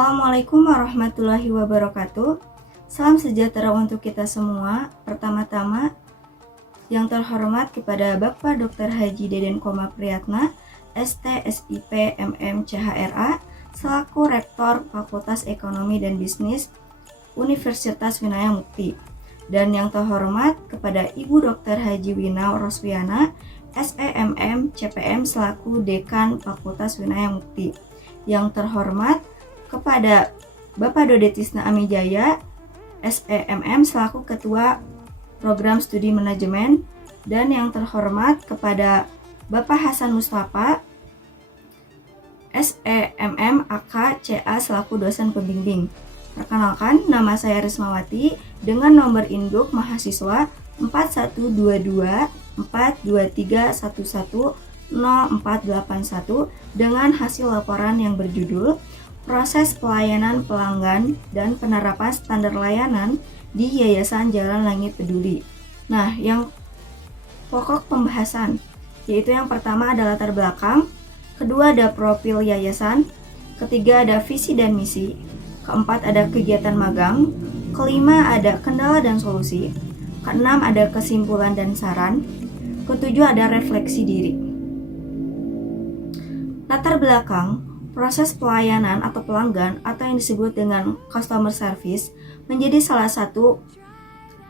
Assalamualaikum warahmatullahi wabarakatuh. Salam sejahtera untuk kita semua. Pertama-tama, yang terhormat kepada Bapak Dr. Haji Deden Koma Priyatna, ST, SIP, MM, CHRA, selaku Rektor Fakultas Ekonomi dan Bisnis Universitas Winaya Mukti. Dan yang terhormat kepada Ibu Dr. Haji Wina Roswiana, SEMM, CPM, selaku Dekan Fakultas Winaya Mukti. Yang terhormat kepada Bapak Dode Tisna Amijaya, SEMM, selaku Ketua Program Studi Manajemen. Dan yang terhormat kepada Bapak Hasan Mustafa, SEMM, AK, CA, selaku dosen pembimbing. Perkenalkan, nama saya Rismawati dengan nomor induk mahasiswa 4122 423 11 0481 dengan hasil laporan yang berjudul Proses Pelayanan Pelanggan dan Penerapan Standar Layanan di Yayasan Jalan Langit Peduli. Nah, yang pokok pembahasan, yaitu yang pertama ada latar belakang, kedua ada profil yayasan, ketiga ada visi dan misi, keempat ada kegiatan magang, kelima ada kendala dan solusi, keenam ada kesimpulan dan saran, ketujuh ada refleksi diri. Latar belakang, proses pelayanan atau pelanggan atau yang disebut dengan customer service menjadi salah satu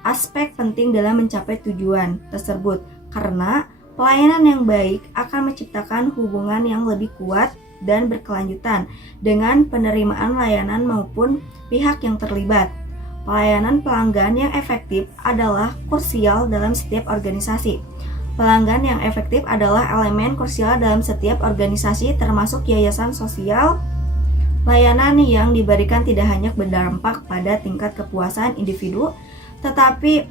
aspek penting dalam mencapai tujuan tersebut karena pelayanan yang baik akan menciptakan hubungan yang lebih kuat dan berkelanjutan dengan penerimaan layanan maupun pihak yang terlibat. Pelayanan pelanggan yang efektif adalah krusial dalam setiap organisasi. Pelanggan yang efektif adalah elemen krusial dalam setiap organisasi termasuk yayasan sosial. Layanan yang diberikan tidak hanya berdampak pada tingkat kepuasan individu, tetapi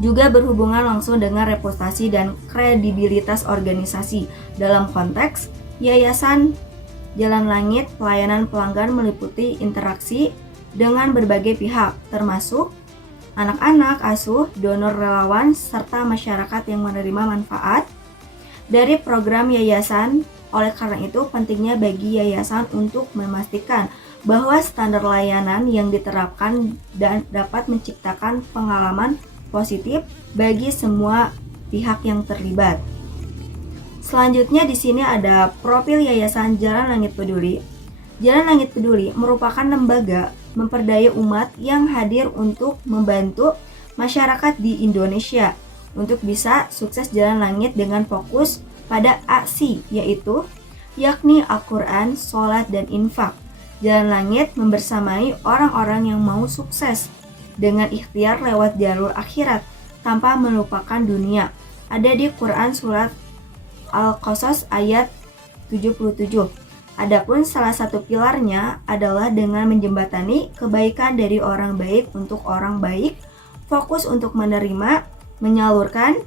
juga berhubungan langsung dengan reputasi dan kredibilitas organisasi. Dalam konteks Yayasan Jalan Langit, pelayanan pelanggan meliputi interaksi dengan berbagai pihak, termasuk anak-anak asuh, donor relawan, serta masyarakat yang menerima manfaat dari program yayasan. Oleh karena itu, pentingnya bagi yayasan untuk memastikan bahwa standar layanan yang diterapkan dan dapat menciptakan pengalaman positif bagi semua pihak yang terlibat. Selanjutnya di sini ada profil Yayasan Jalan Langit Peduli. Jalan Langit Peduli merupakan lembaga memperdaya umat yang hadir untuk membantu masyarakat di Indonesia untuk bisa sukses jalan langit dengan fokus pada aksi yakni Al-Quran, sholat, dan infak. Jalan langit membersamai orang-orang yang mau sukses dengan ikhtiar lewat jalur akhirat tanpa melupakan dunia. Ada di Quran surat Al-Qasas ayat 77. Adapun salah satu pilarnya adalah dengan menjembatani kebaikan dari orang baik untuk orang baik, fokus untuk menerima, menyalurkan,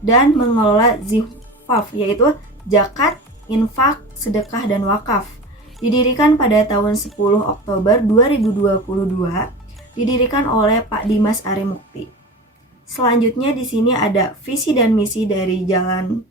dan mengelola zifaf, yaitu zakat, infak, sedekah, dan wakaf. Didirikan pada tahun 10 Oktober 2022, didirikan oleh Pak Dimas Ari Mukti. Selanjutnya di sini ada visi dan misi dari Jalan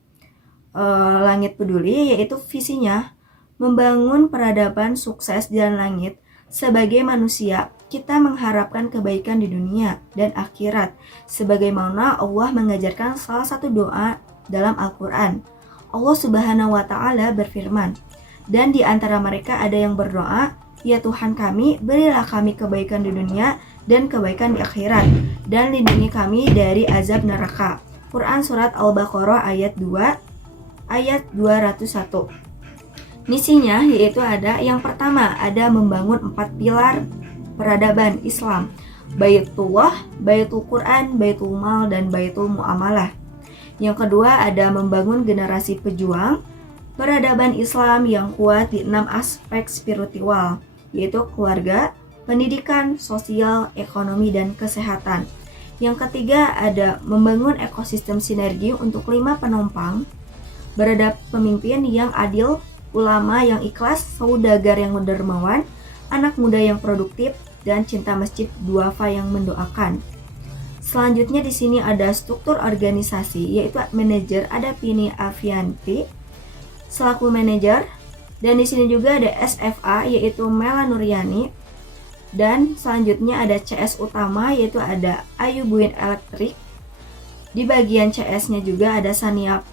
Langit Peduli, yaitu visinya membangun peradaban sukses jalan langit. Sebagai manusia, kita mengharapkan kebaikan di dunia dan akhirat, sebagaimana Allah mengajarkan salah satu doa dalam Al-Quran. Allah Subhanahu wa Ta'ala berfirman, dan di antara mereka ada yang berdoa, ya Tuhan kami, berilah kami kebaikan di dunia dan kebaikan di akhirat, dan lindungi kami dari azab neraka. Quran surat Al-Baqarah ayat 2, ayat 201. Misinya yaitu ada yang pertama ada membangun 4 pilar peradaban Islam, Baitullah, Baitul Quran, Baitul Mal, dan Baitul Muamalah. Yang kedua ada membangun generasi pejuang peradaban Islam yang kuat di 6 aspek spiritual, yaitu keluarga, pendidikan, sosial, ekonomi, dan kesehatan. Yang ketiga ada membangun ekosistem sinergi untuk 5 penumpang, beradab pemimpin yang adil, ulama yang ikhlas, saudagar yang dermawan, anak muda yang produktif, dan cinta masjid duafa yang mendoakan. Selanjutnya di sini ada struktur organisasi, yaitu manajer ada Pini Avianti selaku manajer, Dan di sini juga ada SFA yaitu Mela Nuryani. Dan selanjutnya ada CS utama yaitu ada Ayu Buin Elektrik. Di bagian CS-nya juga ada Sania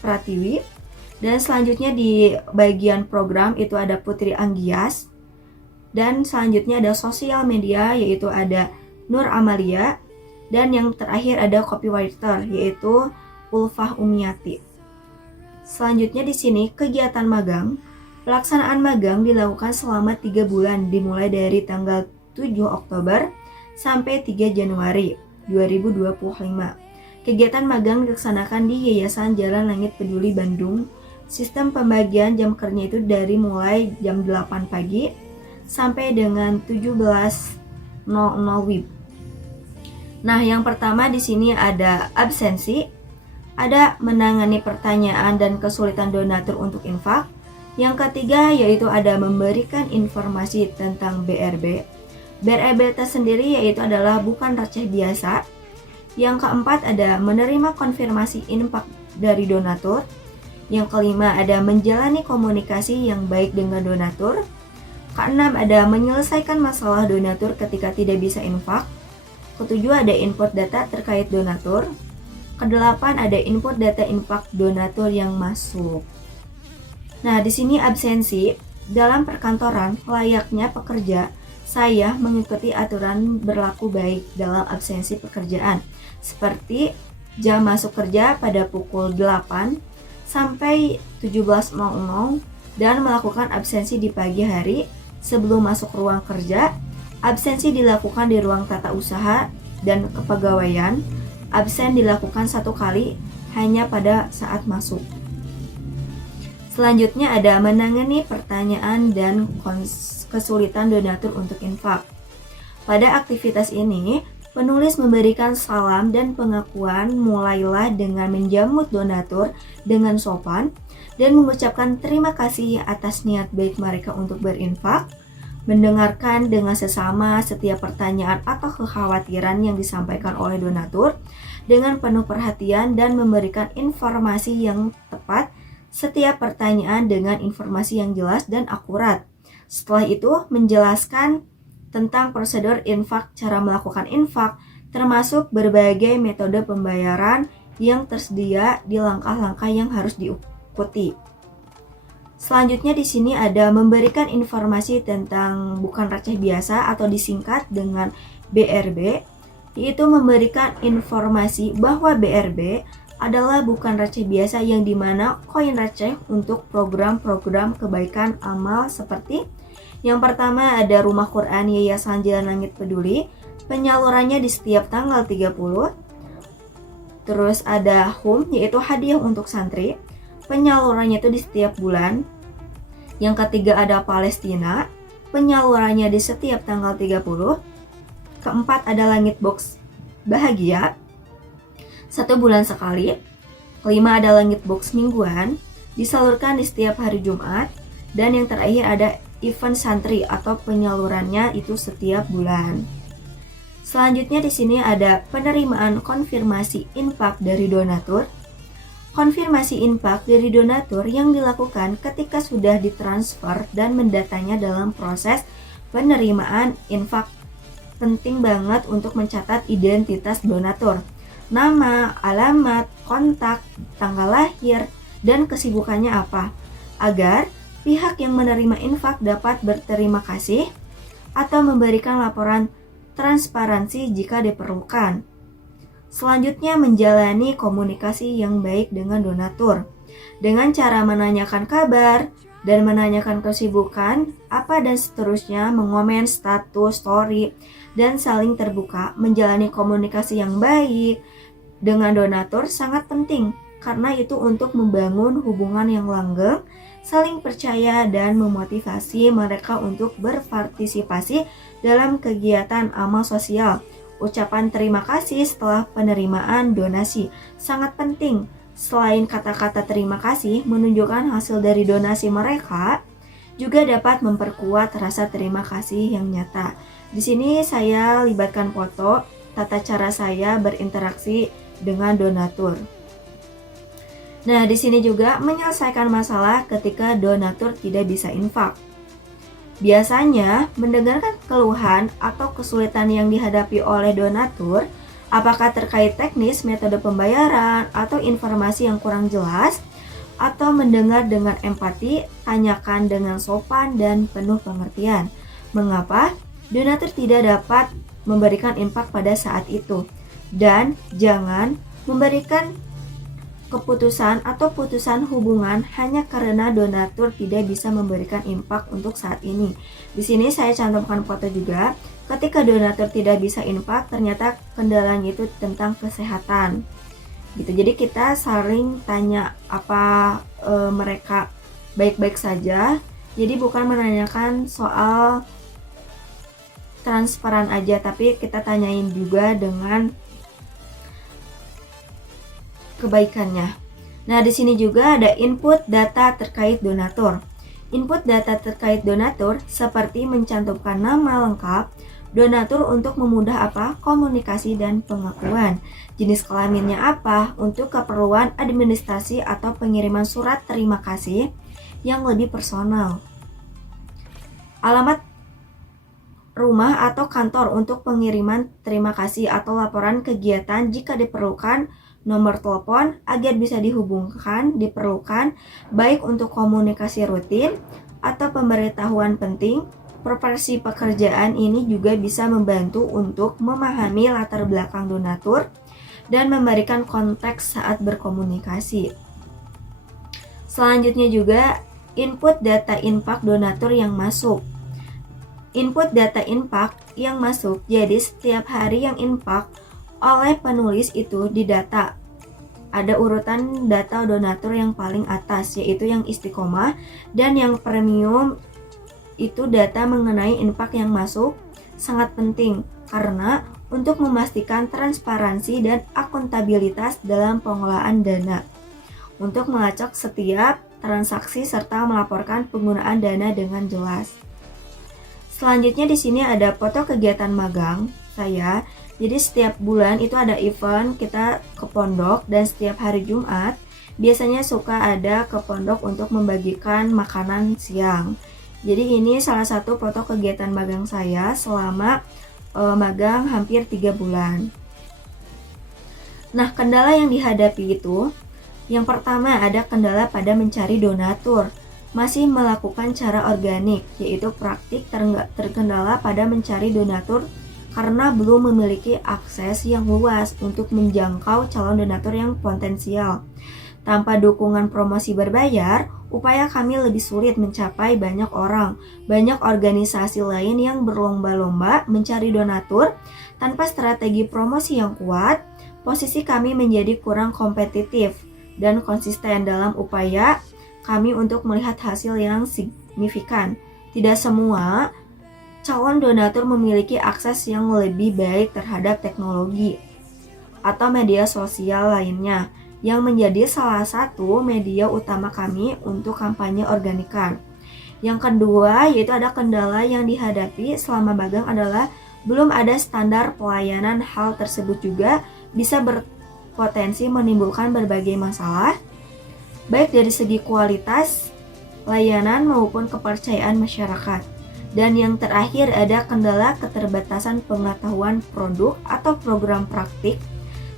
Pratiwi. Dan selanjutnya di bagian program itu ada Putri Anggias. Dan selanjutnya ada sosial media yaitu ada Nur Amalia. Dan yang terakhir ada copywriter yaitu Ulfah Umiati. Selanjutnya di sini kegiatan magang. Pelaksanaan magang dilakukan selama 3 bulan dimulai dari tanggal 7 Oktober sampai 3 Januari 2025. Kegiatan magang dilaksanakan di Yayasan Jalan Langit Peduli Bandung. Sistem pembagian jam kerja itu dari mulai jam 8 pagi sampai dengan 17.00 WIB. Nah, yang pertama di sini ada absensi, ada menangani pertanyaan dan kesulitan donatur untuk infak. Yang ketiga yaitu ada memberikan informasi tentang BRB. BRB tersendiri yaitu adalah bukan receh biasa. Yang keempat ada menerima konfirmasi infak dari donatur. Yang kelima ada menjalani komunikasi yang baik dengan donatur. Keenam ada menyelesaikan masalah donatur ketika tidak bisa infak. Ketujuh ada input data terkait donatur. Kedelapan ada input data infak donatur yang masuk. Nah, di sini absensi dalam perkantoran layaknya pekerja, saya mengikuti aturan berlaku baik dalam absensi pekerjaan, seperti jam masuk kerja pada pukul 8 sampai 17.00 dan melakukan absensi di pagi hari sebelum masuk ruang kerja. Absensi dilakukan di ruang tata usaha dan kepegawaian. Absen dilakukan 1 kali hanya pada saat masuk. Selanjutnya ada menangani pertanyaan dan kesulitan donatur untuk infak. Pada aktivitas ini, penulis memberikan salam dan pengakuan mulailah dengan menjamu donatur dengan sopan dan mengucapkan terima kasih atas niat baik mereka untuk berinfak, mendengarkan dengan sesama setiap pertanyaan atau kekhawatiran yang disampaikan oleh donatur dengan penuh perhatian dan memberikan informasi yang tepat setiap pertanyaan dengan informasi yang jelas dan akurat. Setelah itu, menjelaskan tentang prosedur infak, cara melakukan infak, termasuk berbagai metode pembayaran yang tersedia di langkah-langkah yang harus diikuti. Selanjutnya di sini ada memberikan informasi tentang bukan receh biasa atau disingkat dengan BRB, yaitu memberikan informasi bahwa BRB adalah bukan receh biasa yang dimana koin receh untuk program-program kebaikan amal seperti yang pertama ada Rumah Quran Yayasan Jalan Langit Peduli, penyalurannya di setiap tanggal 30. Terus ada HUM yaitu hadiah untuk santri, penyalurannya itu di setiap bulan. Yang ketiga ada Palestina, penyalurannya di setiap tanggal 30. Keempat ada Langit Box Bahagia, 1 bulan sekali. Kelima ada Langit Box mingguan, disalurkan di setiap hari Jumat. Dan yang terakhir ada event santri atau penyalurannya itu setiap bulan. Selanjutnya di sini ada penerimaan konfirmasi infak dari donatur. Konfirmasi infak dari donatur yang dilakukan ketika sudah ditransfer dan mendatanya dalam proses penerimaan infak. Penting banget untuk mencatat identitas donatur, nama, alamat, kontak, tanggal lahir, dan kesibukannya apa, agar pihak yang menerima infak dapat berterima kasih atau memberikan laporan transparansi jika diperlukan. Selanjutnya menjalani komunikasi yang baik dengan donatur dengan cara menanyakan kabar dan menanyakan kesibukan apa dan seterusnya, mengomen status, story, dan saling terbuka. Menjalani komunikasi yang baik dengan donatur sangat penting karena itu untuk membangun hubungan yang langgeng, saling percaya, dan memotivasi mereka untuk berpartisipasi dalam kegiatan amal sosial. Ucapan terima kasih setelah penerimaan donasi sangat penting. Selain kata-kata terima kasih menunjukkan hasil dari donasi mereka, juga dapat memperkuat rasa terima kasih yang nyata. Di sini saya libatkan foto tata cara saya berinteraksi dengan donatur. Nah, di sini juga menyelesaikan masalah ketika donatur tidak bisa infak. Biasanya, mendengarkan keluhan atau kesulitan yang dihadapi oleh donatur, apakah terkait teknis, metode pembayaran, atau informasi yang kurang jelas, atau mendengar dengan empati, tanyakan dengan sopan dan penuh pengertian. Mengapa donatur tidak dapat memberikan infak pada saat itu? Dan jangan memberikan keputusan atau putusan hubungan hanya karena donatur tidak bisa memberikan infak untuk saat ini. Di sini saya cantumkan foto juga. Ketika donatur tidak bisa infak, ternyata kendalanya itu tentang kesehatan. Gitu. Jadi kita saling tanya apa mereka baik-baik saja. Jadi bukan menanyakan soal transparan aja, tapi kita tanyain juga dengan kebaikannya. Nah, di sini juga ada input data terkait donatur. Input data terkait donatur seperti mencantumkan nama lengkap donatur untuk memudah apa? Komunikasi dan pengakuan. Jenis kelaminnya apa? Untuk keperluan administrasi atau pengiriman surat terima kasih yang lebih personal. Alamat rumah atau kantor untuk pengiriman terima kasih atau laporan kegiatan jika diperlukan. Nomor telepon agar bisa dihubungkan diperlukan baik untuk komunikasi rutin atau pemberitahuan penting. Proporsi pekerjaan ini juga bisa membantu untuk memahami latar belakang donatur dan memberikan konteks saat berkomunikasi. Selanjutnya juga input data infak donatur yang masuk. Input data infak yang masuk, jadi setiap hari yang infak oleh penulis itu didata. Ada urutan data donatur yang paling atas, yaitu yang istiqomah, dan yang premium itu data mengenai infak yang masuk sangat penting karena untuk memastikan transparansi dan akuntabilitas dalam pengelolaan dana. Untuk melacak setiap transaksi serta melaporkan penggunaan dana dengan jelas. Selanjutnya di sini ada foto kegiatan magang saya. Jadi setiap bulan itu ada event kita ke pondok dan setiap hari Jumat biasanya suka ada ke pondok untuk membagikan makanan siang. Jadi ini salah satu foto kegiatan magang saya selama magang hampir 3 bulan. Nah, kendala yang dihadapi itu, yang pertama ada kendala pada mencari donatur. Masih melakukan cara organik, yaitu praktik terkendala pada mencari donatur karena belum memiliki akses yang luas untuk menjangkau calon donatur yang potensial. Tanpa dukungan promosi berbayar, upaya kami lebih sulit mencapai banyak orang. Banyak organisasi lain yang berlomba-lomba mencari donatur tanpa strategi promosi yang kuat, posisi kami menjadi kurang kompetitif dan konsisten dalam upaya kami untuk melihat hasil yang signifikan. Tidak semua calon donatur memiliki akses yang lebih baik terhadap teknologi atau media sosial lainnya yang menjadi salah satu media utama kami untuk kampanye organikan. Yang kedua, yaitu ada kendala yang dihadapi selama magang adalah belum ada standar pelayanan. Hal tersebut juga bisa berpotensi menimbulkan berbagai masalah, baik dari segi kualitas layanan maupun kepercayaan masyarakat. Dan yang terakhir ada kendala keterbatasan pengetahuan produk atau program praktik.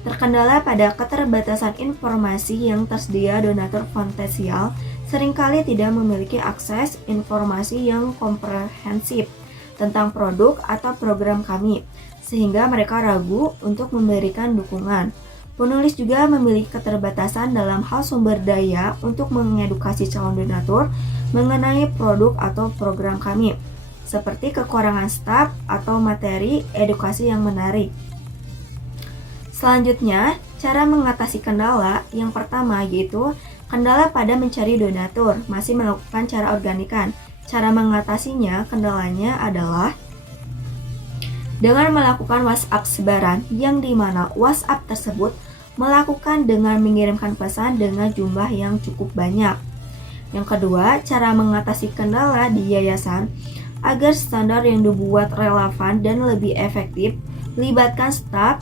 Terkendala pada keterbatasan informasi yang tersedia, donatur potensial seringkali tidak memiliki akses informasi yang komprehensif tentang produk atau program kami, sehingga mereka ragu untuk memberikan dukungan. Penulis juga memiliki keterbatasan dalam hal sumber daya untuk mengedukasi calon donatur mengenai produk atau program kami, seperti kekurangan staf atau materi edukasi yang menarik. Selanjutnya, cara mengatasi kendala yang pertama yaitu kendala pada mencari donatur, masih melakukan cara organikan. Cara mengatasinya, kendalanya adalah dengan melakukan WhatsApp sebaran, yang dimana WhatsApp tersebut melakukan dengan mengirimkan pesan dengan jumlah yang cukup banyak. Yang kedua, cara mengatasi kendala di yayasan agar standar yang dibuat relevan dan lebih efektif, libatkan staf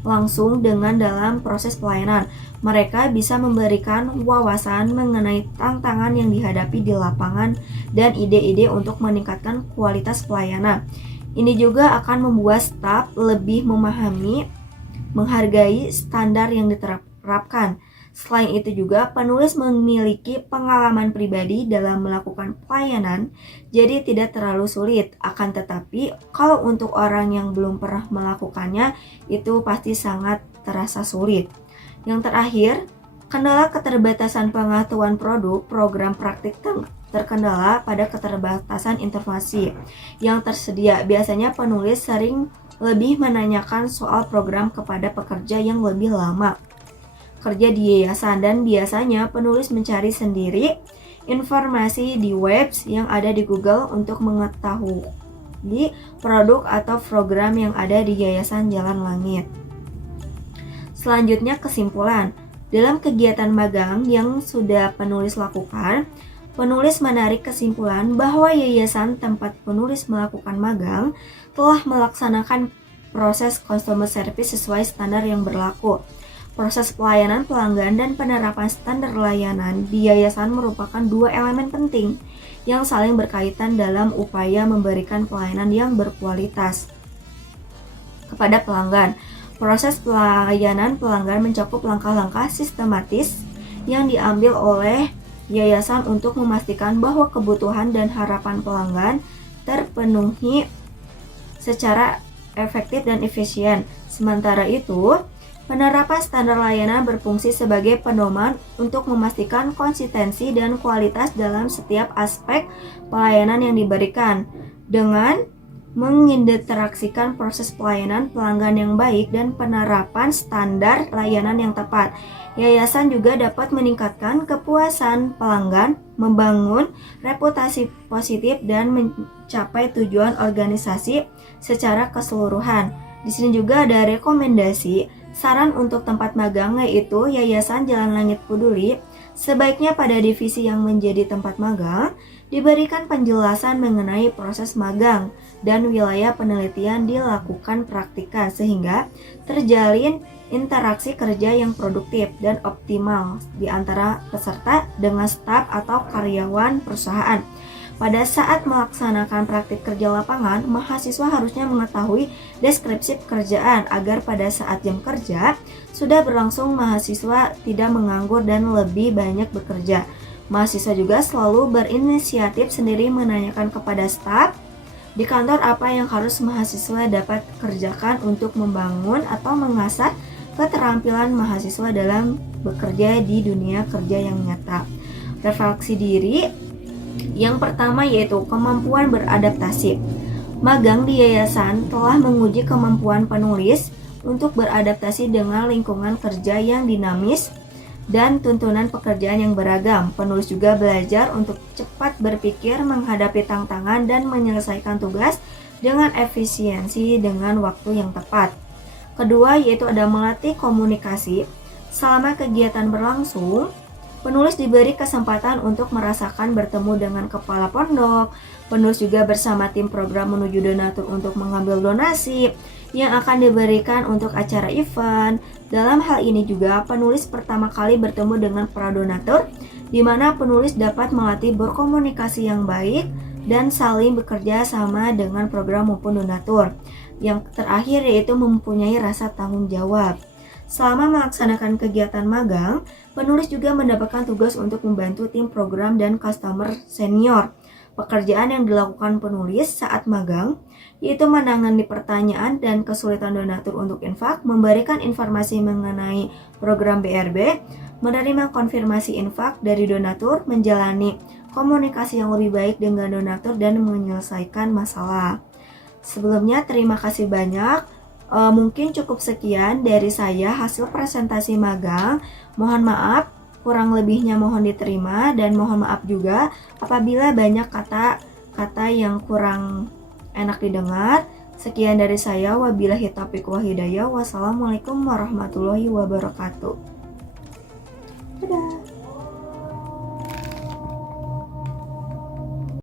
langsung dengan dalam proses pelayanan. Mereka bisa memberikan wawasan mengenai tantangan yang dihadapi di lapangan dan ide-ide untuk meningkatkan kualitas pelayanan. Ini juga akan membuat staf lebih memahami, menghargai standar yang diterapkan. Selain itu juga penulis memiliki pengalaman pribadi dalam melakukan pelayanan, jadi tidak terlalu sulit. Akan tetapi, kalau untuk orang yang belum pernah melakukannya, itu pasti sangat terasa sulit. Yang terakhir, kendala keterbatasan pengetahuan produk, program praktik terkendala pada keterbatasan informasi yang tersedia. Biasanya penulis sering lebih menanyakan soal program kepada pekerja yang lebih lama kerja di yayasan, dan biasanya penulis mencari sendiri informasi di webs yang ada di Google untuk mengetahui produk atau program yang ada di Yayasan Jalan Langit. Selanjutnya, kesimpulan. Dalam kegiatan magang yang sudah penulis lakukan, penulis menarik kesimpulan bahwa yayasan tempat penulis melakukan magang telah melaksanakan proses customer service sesuai standar yang berlaku. Proses pelayanan pelanggan dan penerapan standar layanan di yayasan merupakan dua elemen penting yang saling berkaitan dalam upaya memberikan pelayanan yang berkualitas kepada pelanggan. Proses pelayanan pelanggan mencakup langkah-langkah sistematis yang diambil oleh yayasan untuk memastikan bahwa kebutuhan dan harapan pelanggan terpenuhi secara efektif dan efisien. Sementara itu, penerapan standar layanan berfungsi sebagai pedoman untuk memastikan konsistensi dan kualitas dalam setiap aspek pelayanan yang diberikan. Dengan menginteraksikan proses pelayanan pelanggan yang baik dan penerapan standar layanan yang tepat, yayasan juga dapat meningkatkan kepuasan pelanggan, membangun reputasi positif, dan mencapai tujuan organisasi secara keseluruhan. Di sini juga ada rekomendasi saran untuk tempat magang, yaitu Yayasan Jalan Langit Peduli. Sebaiknya pada divisi yang menjadi tempat magang diberikan penjelasan mengenai proses magang dan wilayah penelitian dilakukan praktika sehingga terjalin interaksi kerja yang produktif dan optimal di antara peserta dengan staf atau karyawan perusahaan. Pada saat melaksanakan praktik kerja lapangan, mahasiswa harusnya mengetahui deskripsi pekerjaan agar pada saat jam kerja sudah berlangsung mahasiswa tidak menganggur dan lebih banyak bekerja. Mahasiswa juga selalu berinisiatif sendiri menanyakan kepada staf di kantor apa yang harus mahasiswa dapat kerjakan untuk membangun atau mengasah keterampilan mahasiswa dalam bekerja di dunia kerja yang nyata. Refleksi diri. Yang pertama yaitu kemampuan beradaptasi. Magang di yayasan telah menguji kemampuan penulis untuk beradaptasi dengan lingkungan kerja yang dinamis dan tuntunan pekerjaan yang beragam. Penulis juga belajar untuk cepat berpikir, menghadapi tantangan, dan menyelesaikan tugas dengan efisiensi dengan waktu yang tepat. Kedua yaitu ada melatih komunikasi. Selama kegiatan berlangsung, penulis diberi kesempatan untuk merasakan bertemu dengan kepala pondok. Penulis juga bersama tim program menuju donatur untuk mengambil donasi yang akan diberikan untuk acara event. Dalam hal ini juga penulis pertama kali bertemu dengan para donatur, di mana penulis dapat melatih berkomunikasi yang baik dan saling bekerja sama dengan program maupun donatur. Yang terakhir yaitu mempunyai rasa tanggung jawab. Selama melaksanakan kegiatan magang, penulis juga mendapatkan tugas untuk membantu tim program dan customer senior. Pekerjaan yang dilakukan penulis saat magang yaitu menangani pertanyaan dan kesulitan donatur untuk infak, memberikan informasi mengenai program BRB, menerima konfirmasi infak dari donatur, menjalani komunikasi yang lebih baik dengan donatur, dan menyelesaikan masalah. Sebelumnya, terima kasih banyak. Mungkin cukup sekian dari saya hasil presentasi magang. Mohon maaf, kurang lebihnya mohon diterima, dan mohon maaf juga apabila banyak kata-kata yang kurang enak didengar. Sekian dari saya, wabillahi taufiq wal hidayah. Wassalamualaikum warahmatullahi wabarakatuh. Dadah.